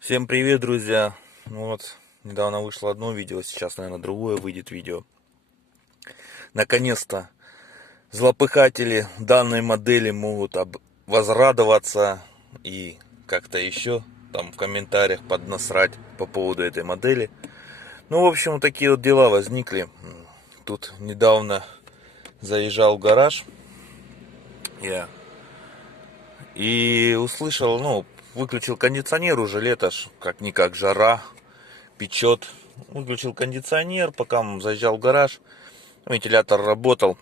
Всем привет, друзья! Ну вот, недавно вышло одно видео, сейчас, наверное, другое выйдет видео. Наконец-то злопыхатели данной модели могут возрадоваться и как-то еще там в комментариях поднасрать по поводу этой модели. Ну, в общем, вот такие вот дела возникли. Тут недавно заезжал в гараж я и услышал, выключил кондиционер, уже лето, как-никак жара, печет. Выключил кондиционер, пока заезжал в гараж, вентилятор работал.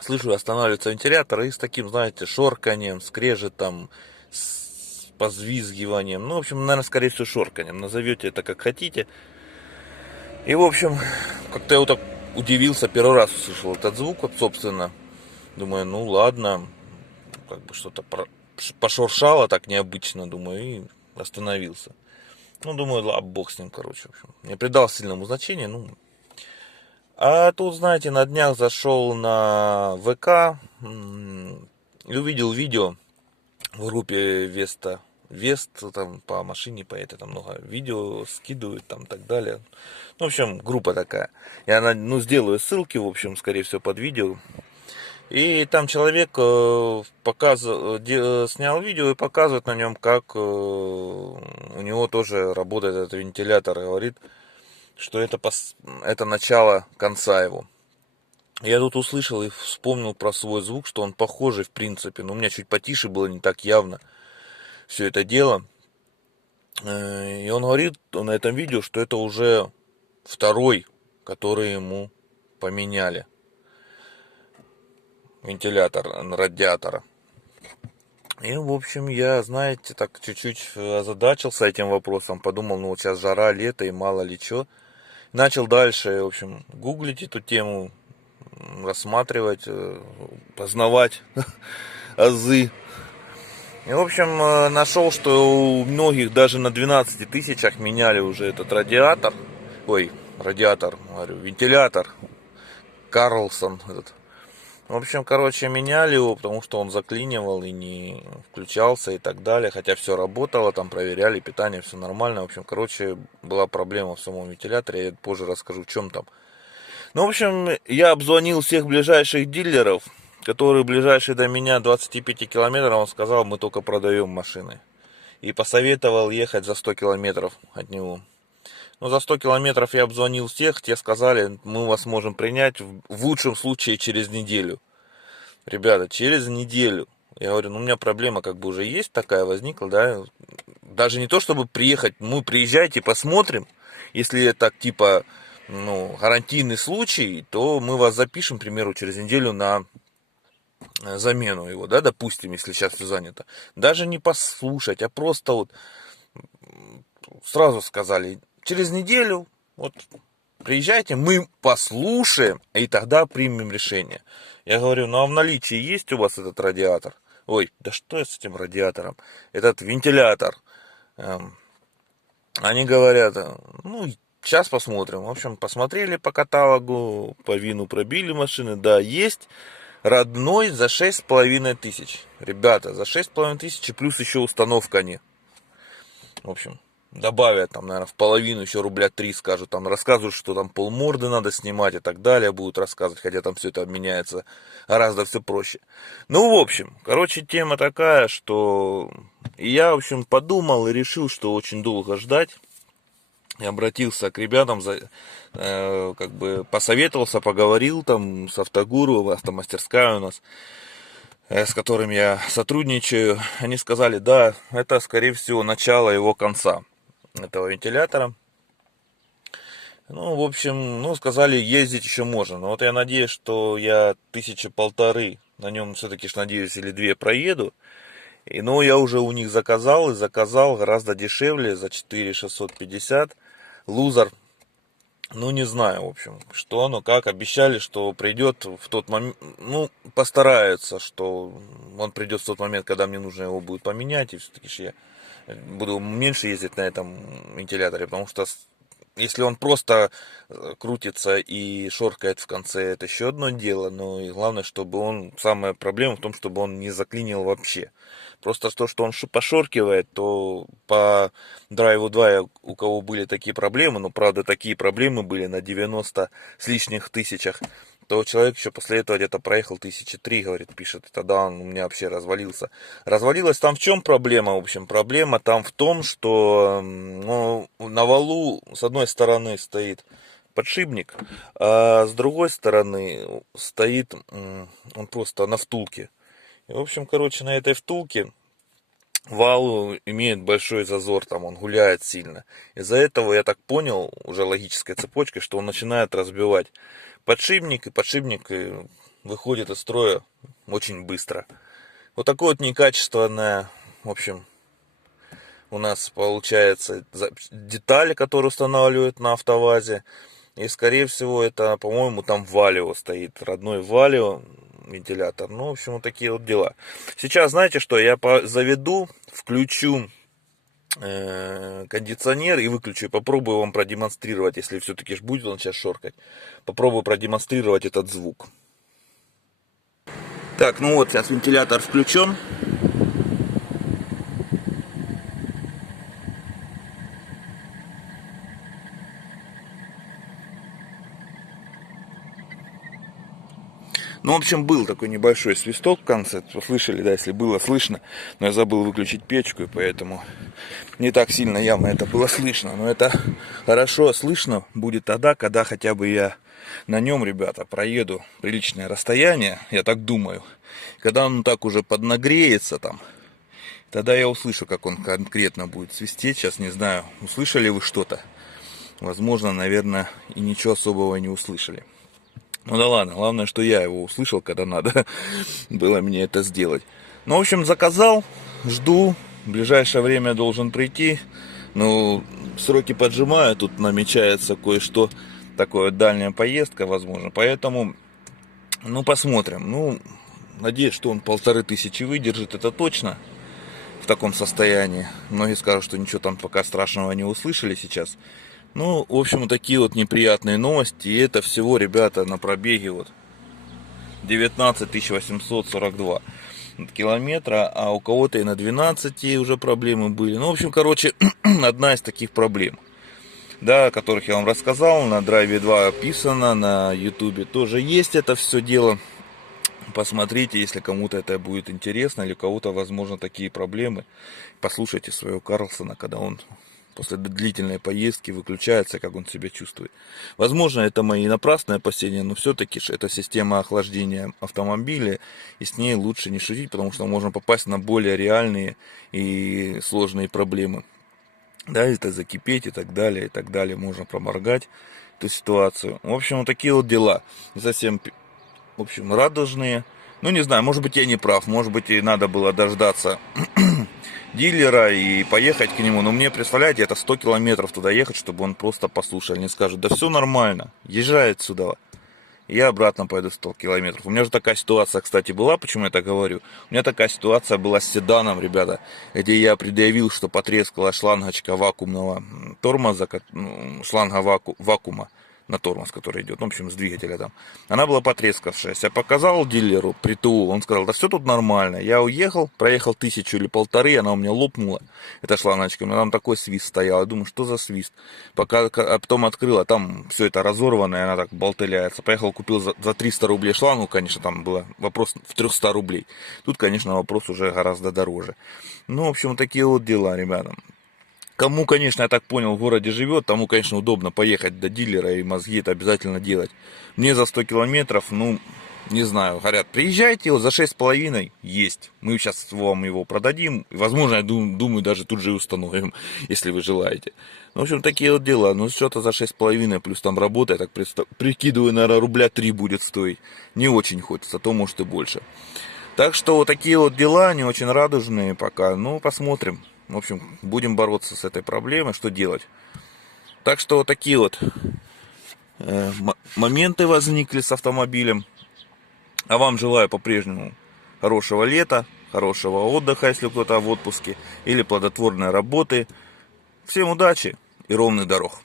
Слышу, останавливается вентилятор и с таким, знаете, шорканием, скрежетом, с позвизгиванием. Ну, в общем, наверное, скорее всего, шорканием. Назовете это как хотите. И, в общем, как-то я вот так удивился, первый раз услышал этот звук, вот, собственно. Думаю, ну ладно, как бы что-то пошуршало так необычно, думаю, и остановился. Ну, думаю, ладно, бог с ним, короче, в общем. Не придал сильному значения, ну. А тут, знаете, на днях зашел на ВК и увидел видео в группе Веста. Вест, там по машине по этой, там много видео скидывают, там так далее. Ну, в общем, группа такая. Я, сделаю ссылки, в общем, скорее всего, под видео. И там человек снял видео и показывает на нем, как у него тоже работает этот вентилятор. И говорит, что это начало конца его. Я тут услышал и вспомнил про свой звук, что он похожий в принципе, но у меня чуть потише было, не так явно все это дело. И он говорит на этом видео, что это уже второй, который ему поменяли. Вентилятор радиатора. И, в общем, я, знаете, так чуть-чуть озадачился этим вопросом. Подумал, ну вот сейчас жара, лето и мало ли что. Начал дальше, в общем, гуглить эту тему, рассматривать, познавать азы. И, в общем, нашел, что у многих даже на 12 тысячах меняли уже этот радиатор. Ой, радиатор, говорю, вентилятор. Карлсон этот. В общем, короче, меняли его, потому что он заклинивал и не включался и так далее. Хотя все работало, там проверяли, питание, все нормально. В общем, короче, была проблема в самом вентиляторе. Я позже расскажу, в чем там. Ну, в общем, я обзвонил всех ближайших дилеров, которые ближайшие до меня 25 километров. Он сказал, мы только продаем машины. И посоветовал ехать за 100 километров от него. Ну, за 100 километров я обзвонил всех, те сказали, мы вас можем принять в лучшем случае через неделю. Ребята, через неделю. Я говорю, ну у меня проблема как бы уже есть такая, возникла, да. Даже не то, чтобы приехать, ну приезжайте, посмотрим. Если это типа, гарантийный случай, то мы вас запишем, к примеру, через неделю на замену его, да, допустим, если сейчас все занято. Даже не послушать, а просто вот сразу сказали, через неделю, вот, приезжайте, мы послушаем, и тогда примем решение. Я говорю, ну а в наличии есть у вас этот радиатор? Ой, да что я с этим радиатором? Этот вентилятор. Они говорят, ну, сейчас посмотрим. В общем, посмотрели по каталогу, по ВИНу пробили машины. Да, есть родной за 6500. Ребята, за 6500 плюс еще установка не. В общем, добавят там, наверное, в половину еще рубля 3 скажут. Там рассказывают, что там полморды надо снимать и так далее. Будут рассказывать, хотя там все это меняется гораздо все проще. Ну, в общем, короче, тема такая, что я, в общем, подумал и решил, что очень долго ждать. Я обратился к ребятам, как бы посоветовался, поговорил там с Автогуру, автомастерская у нас, с которым я сотрудничаю. Они сказали, да, это, скорее всего, начало его конца, этого вентилятора. Ну, в общем, сказали, ездить еще можно. Но вот я надеюсь, что я 1500 на нем все-таки, надеюсь, или 2 проеду. Но я уже у них заказал, и заказал гораздо дешевле, за 4650. Лузер. Ну, не знаю, в общем, что оно, как. Обещали, что придет в тот момент, постараются, что он придет в тот момент, когда мне нужно его будет поменять. И все-таки я буду меньше ездить на этом вентиляторе, потому что если он просто крутится и шоркает в конце, это еще одно дело. Но и главное, чтобы он... Самая проблема в том, чтобы он не заклинил вообще. Просто то, что он пошоркивает, то по драйву 2 у кого были такие проблемы, но правда такие проблемы были на 90 с лишних тысячах, то человек еще после этого где-то проехал 1003, говорит, пишет, и тогда он у меня вообще развалился. Развалилась там в чем проблема? В общем, проблема там в том, что ну, на валу с одной стороны стоит подшипник, а с другой стороны стоит он просто на втулке. И, в общем, короче, на этой втулке вал имеет большой зазор, там он гуляет сильно. Из-за этого, я так понял, уже логической цепочкой, что он начинает разбивать подшипник, и подшипник выходит из строя очень быстро. Вот такое вот некачественное, в общем, у нас получается детали, которые устанавливают на АвтоВАЗе. И, скорее всего, это, по-моему, там Валио стоит, родной Валио вентилятор. Ну, в общем, вот такие вот дела. Сейчас, знаете что, я заведу, включу кондиционер и выключу. Попробую вам продемонстрировать, если все-таки будет он сейчас шоркать. Попробую продемонстрировать этот звук. Так, ну вот, сейчас вентилятор включен. Ну, в общем, был такой небольшой свисток в конце. Слышали, да, если было слышно. Но я забыл выключить печку, и поэтому не так сильно явно это было слышно. Но это хорошо слышно будет тогда, когда хотя бы я на нем, ребята, проеду приличное расстояние, я так думаю. Когда он так уже поднагреется там, тогда я услышу, как он конкретно будет свистеть. Сейчас не знаю, услышали вы что-то. Возможно, наверное, и ничего особого не услышали. Ну да ладно, главное, что я его услышал, когда надо было мне это сделать. Ну, в общем, заказал, жду, в ближайшее время должен прийти. Ну, сроки поджимаю, тут намечается кое-что, такое дальняя поездка, возможно. Поэтому, ну, посмотрим. Ну, надеюсь, что он 1500 выдержит, это точно, в таком состоянии. Многие скажут, что ничего там пока страшного не услышали сейчас. Ну, в общем, вот такие вот неприятные новости. И это всего, ребята, на пробеге вот 19 842 километра. А у кого-то и на 12 уже проблемы были. Ну, в общем, короче, одна из таких проблем, да, о которых я вам рассказал. На Драйве 2 описано, на Ютубе тоже есть это все дело. Посмотрите, если кому-то это будет интересно, или у кого-то, возможно, такие проблемы. Послушайте своего Карлсона, когда он после длительной поездки выключается, как он себя чувствует. Возможно, это мои напрасные опасения, но все-таки это система охлаждения автомобиля, и с ней лучше не шутить, потому что можно попасть на более реальные и сложные проблемы. Да, это закипеть и так далее, можно проморгать эту ситуацию. В общем, вот такие вот дела. Не совсем, в общем, радужные. Ну, не знаю, может быть, я не прав, может быть, и надо было дождаться дилера и поехать к нему. Но мне, представляете, это 100 километров туда ехать, чтобы он просто послушал. Они скажут, да все нормально, езжай отсюда. Я обратно пойду 100 километров. У меня же такая ситуация, кстати, была, почему я так говорю. У меня такая ситуация была с седаном, ребята, где я предъявил, что потрескала шлангочка вакуумного тормоза, шланга вакуума на тормоз, который идет, в общем, с двигателя там. Она была потрескавшаяся. Я показал дилеру при ТУ, он сказал, да все тут нормально. Я уехал, проехал 1000 или 1500, она у меня лопнула, эта шлангочка. У меня там такой свист стоял. Я думаю, что за свист? А потом открыл, а там все это разорвано, и она так болтыляется. Поехал, купил за 300 рублей шлангу, конечно, там был вопрос в 300 рублей. Тут, конечно, вопрос уже гораздо дороже. Ну, в общем, такие вот дела, ребята. Кому, конечно, я так понял, в городе живет, тому, конечно, удобно поехать до дилера и мозги это обязательно делать. Мне за 100 километров, ну, не знаю, говорят, приезжайте, его за 6,5 есть. Мы сейчас вам его продадим. Возможно, я думаю, даже тут же и установим, если вы желаете. Ну, в общем, такие вот дела. Ну, что-то за 6,5 плюс там работа, я так прикидываю, наверное, рубля 3 будет стоить. Не очень хочется, а то может и больше. Так что вот такие вот дела, не очень радужные пока. Ну, посмотрим. В общем, будем бороться с этой проблемой, что делать. Так что вот такие вот моменты возникли с автомобилем. А вам желаю по-прежнему хорошего лета, хорошего отдыха, если кто-то в отпуске, или плодотворной работы. Всем удачи и ровных дорог.